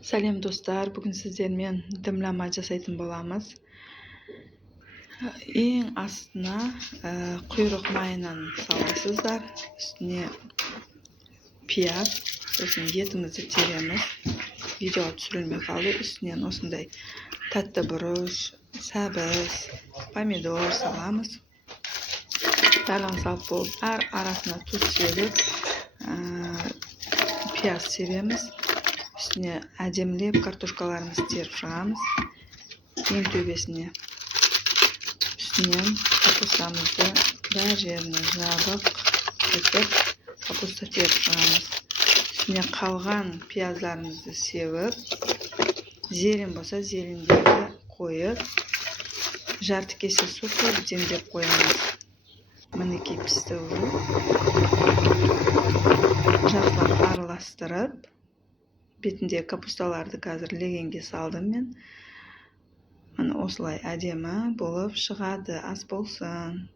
Сәлем достар, бүгін сіздермен дымлама жасайтын боламыз. Ең астына құйрық майынан саласыздар, үстіне пияз, сосын етімізді тереміз. Видеоға түсірілмей қалды. Үстінен осындай тәтті бұрыш, сәбіз, помидор саламыз. Барлығын салып болып, әр арасына тұз себіп, пияз себеміз. Үстіне әдемілеп картошкаларымызды теріп шығамыз. Ең төбесіне үстінен капустамызды бәр жеріне жабық етіп капуста теріп шығамыз. Үстіне қалған пияздарымызды сеуіп, зелен болса зелендерді қойып, жарты кесе су құйып демдеп қоямыз. Мінекей пісті уже. Жақсылап араластырып, бетінде капусталарды қазір легенге салдым мен. Осылай әдемі болып шығады, ас болсын.